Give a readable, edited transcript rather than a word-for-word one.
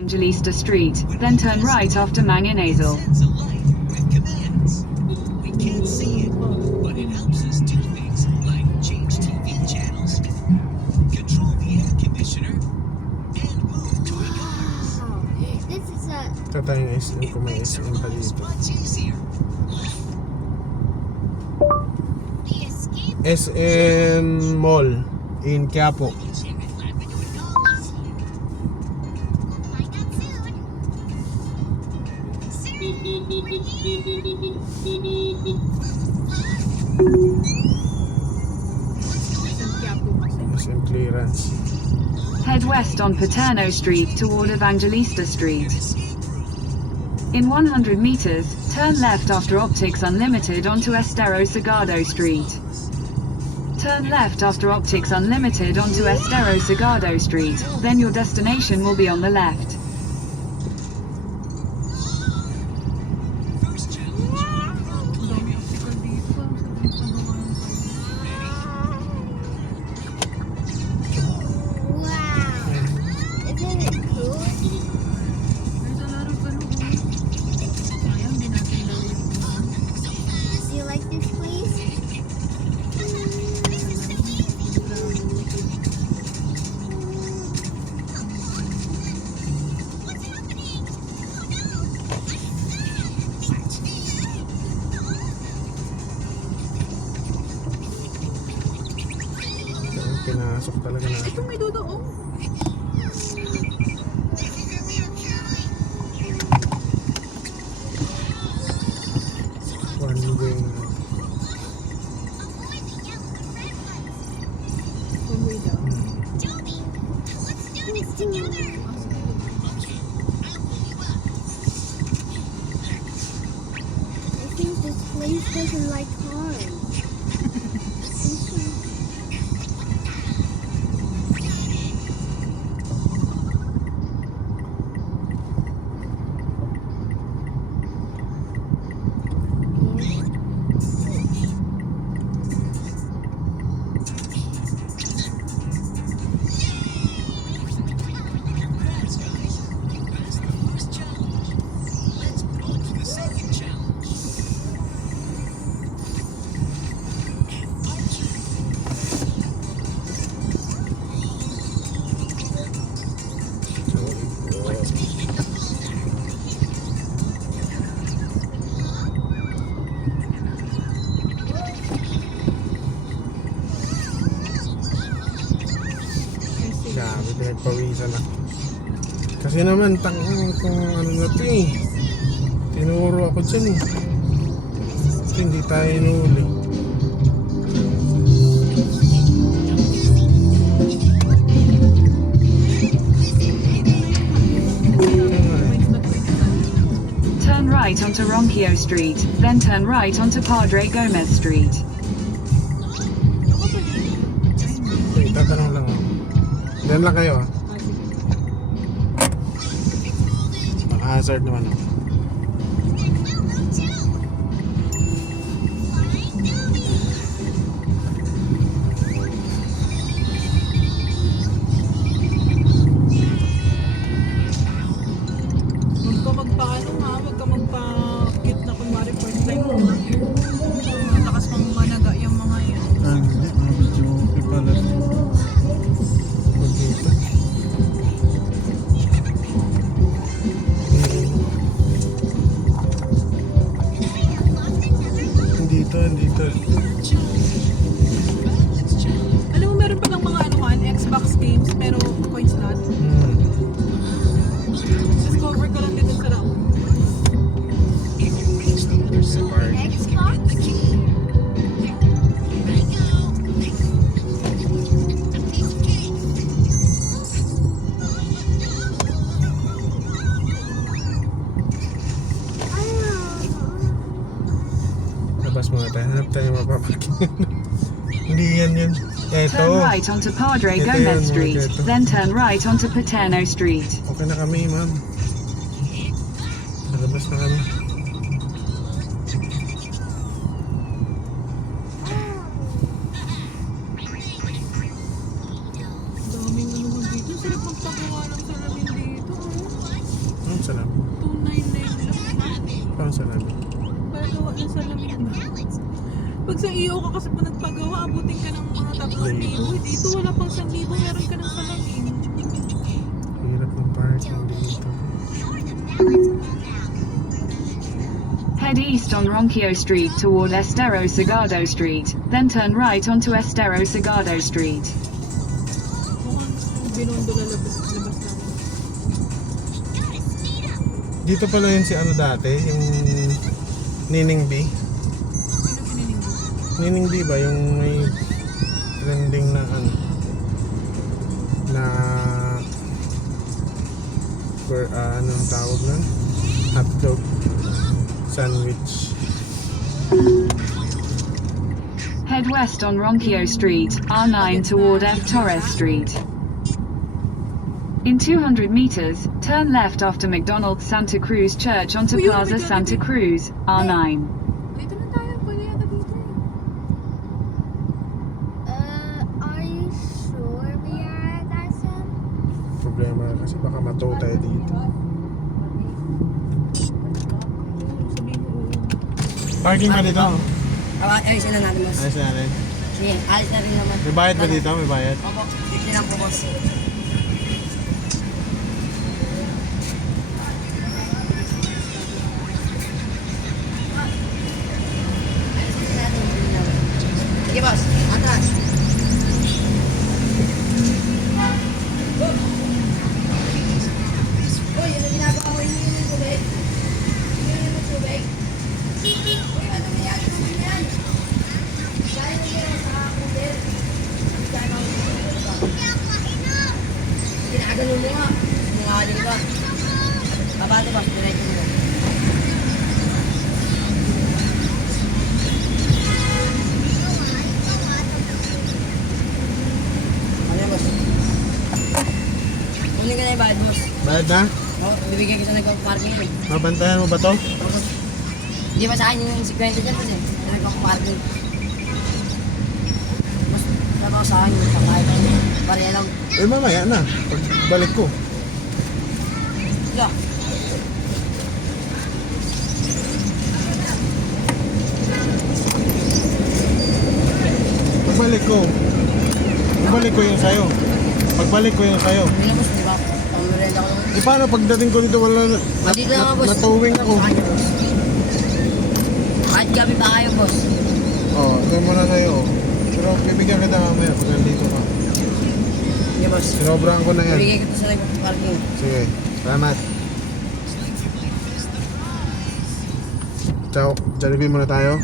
Evangelista Street, then turn right after Manganazal. We can't see it, but it helps us do things like change TV channels, control the air conditioner, and move to a yard. This is a... Ito tayong SM It kung may makes our SM pa lives dito. much easier. The escape. SM Mall in Quiapo. SM clearance. Head west on Paterno Street toward Evangelista Street. In 100 meters, turn left after Optics Unlimited onto Estero Sagado Street. Turn left after Optics Unlimited onto Estero Sagado Street, then your destination will be on the left. First challenge. Wow. Isn't it cool? Do you like this place? Pinasok talaga natin. Ito may dudo, oh. One way na. One way daw. Let's do together. I think this place doesn't like cars. Congrats, guys. You passed the first challenge. Let's move on to the second challenge. Archery. Grabe, pinagpawisan na. Kasi naman, kung ano na ito eh. Tinuro ako dyan eh. Hindi tayo inuuli. Turn right onto Ronquillo Street, then turn right onto Padre Gomez Street. Tatanong lang ako. Diyan lang kayo ah. Hazard naman ako. Huwag ka magpaano ha, huwag ka magpa-cute na kunwari first time mo na. Lakas pang managa yung mga yan. Hindi. Medyo ipalat. Huwag dito. Dito. Alam mo, meron pa ng mga anuhan, Xbox games, pero coins not. Discover ko lang dito sa round. If you reach the other side, you can get the key. Here you go. A piece of cake. Labas muna tayo. Hanap tayo mapaparking. Hindi yan. Eto. Turn right onto Padre Ito Gomez yun, mga Street, keto. then turn right onto Paterno Street. Okay na kami, ma'am. Nalabas na kami. Daming anuhan dito. Sarap magpagawa ng salamin dito. salamin? 299 lang. Paano salamin? Pagawa ng salamin ba? Pag sa iyo ka kasi pa nagpagawa, abutin ka ng mga 3,000. Dito wala pang 1,000, meron ka ng salamin. Hirap ng parking dito. Head east on Ronquillo Street toward Estero Sagado Street, then turn right onto Estero Sagado Street. Mukhang binondo lalabas lang. Dito pala yun si ano dati, yung Nining B. Sino kininig mo? Nining B ba? Yung may trending na ano na anong tawag nun? Hotdog sandwich. Head west on Ronquillo Street, R9 toward F. Torres Street. In 200 meters, turn left after McDonald's Santa Cruz Church onto Uy, Plaza may Santa Jollibee. Cruz, R9. Dito na tayo, pwede yata dito Are you sure we are at that Sam? Problema kasi baka matow tayo dito. Sabihin mo, Parking ba dito? Ayusin na natin, boss. Ayos na rin. Sige, alis na rin naman. May bayad ba dito? May bayad? Opo, 50 lang po, boss. Ayusin natin, bilhin namin. Sige, boss. Atras. Uy, ano ginagawa mo? Hindi yung tubig? Hindi yung tubig? Uy, ano nangyari sa inyo yan? Dahil nangyari sa kunder. Ginaganon mo nga. Nangaling ka. Babate ba? Diretso mo. Ano yan, boss? Kunin ka na yung bayad, boss. Bayad na? Oo, bibigay ko sa nagpa-parking eh. Mabantayan mo ba to? Hindi ba sa akin yung 50 dyan, boss eh. Sa nagpa-parking. Mas trabaho sa akin yung pangkahit. Pareha lang. Eh mamaya na. Pagbalik ko. Yeah. Pagbalik ko. Pagbalik ko yung sayo. Pagbalik ko yung sayo. Hindi na, boss, di ba? Pang-merenda ko lang. E paano pagdating ko dito wala Dito na nga, boss. natowing ako. Sa kanya, boss. Kahit gabi pa kayo, boss. Oh, ito muna sa'yo. Pero bibigyan kita mamaya pag nandito ka. Sige, boss. Sinobrahan ko na yan. Bibigay ko to sa nagpa-parking. Sige, salamat. Ciao, Jollibee muna tayo.